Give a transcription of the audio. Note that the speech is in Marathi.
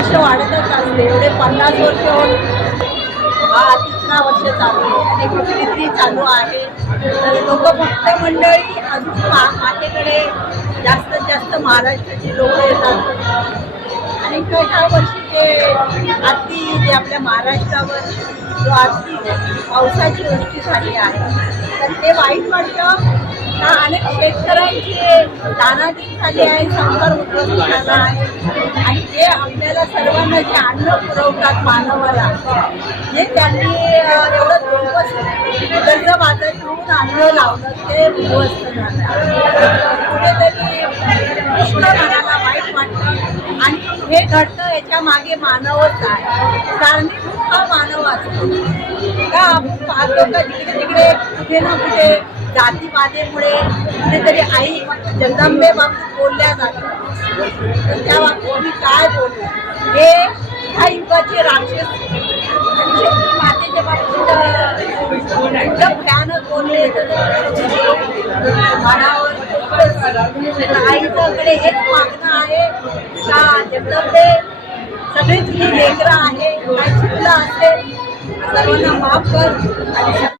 वर्ष वाढतच असते एवढे पन्नास वर्ष हा तिसरा वर्ष चालू आहे. आणि कुठलीतरी चालू आहे. तर लोक भक्त मंडळी अजून मा- मातेकडे जास्तीत जास्त महाराष्ट्राची लोक येतात. आणि ह्या ह्या वर्षीचे आरती जे आपल्या महाराष्ट्रावर जो आरती पावसाची वृष्टी झाली आहे तर ते वाईट वाटतं. का अनेक शेतकऱ्यांची दानादिक झाली आहे संसार उद्ध्वस्त झाला आहे. आणि ते आपल्याला सर्वांना जे अन्न पुरवतात मानवाला जे त्यांनी एवढं दिवस कर्ज बाजार घेऊन अन्न लावलं ते उद्ध्वस्त झालं. कुठेतरी कृष्ण मनाला वाईट वाटतं आणि हे घडतं याच्या मागे मानवच आहे. कारणीभूत हा मानव असतो. का? आपण पाहतो का जिकडे तिकडे कुठे ना कुठे जातीवादेमुळे कुठेतरी आई जगदंबे बाबतीत बोलल्या जातात. तर त्या बाबतीत मी काय बोलू? हे ह्या युगाचे राक्षस म्हणजे मातेच्या बाबतीत एवढं भयानक बोलले तर मनावर आईच्याकडे हेच मागणं आहे का जगदंबे सगळी तुझी लेकरं आहे काय चुकलं असेल सर्वांना माफ कर.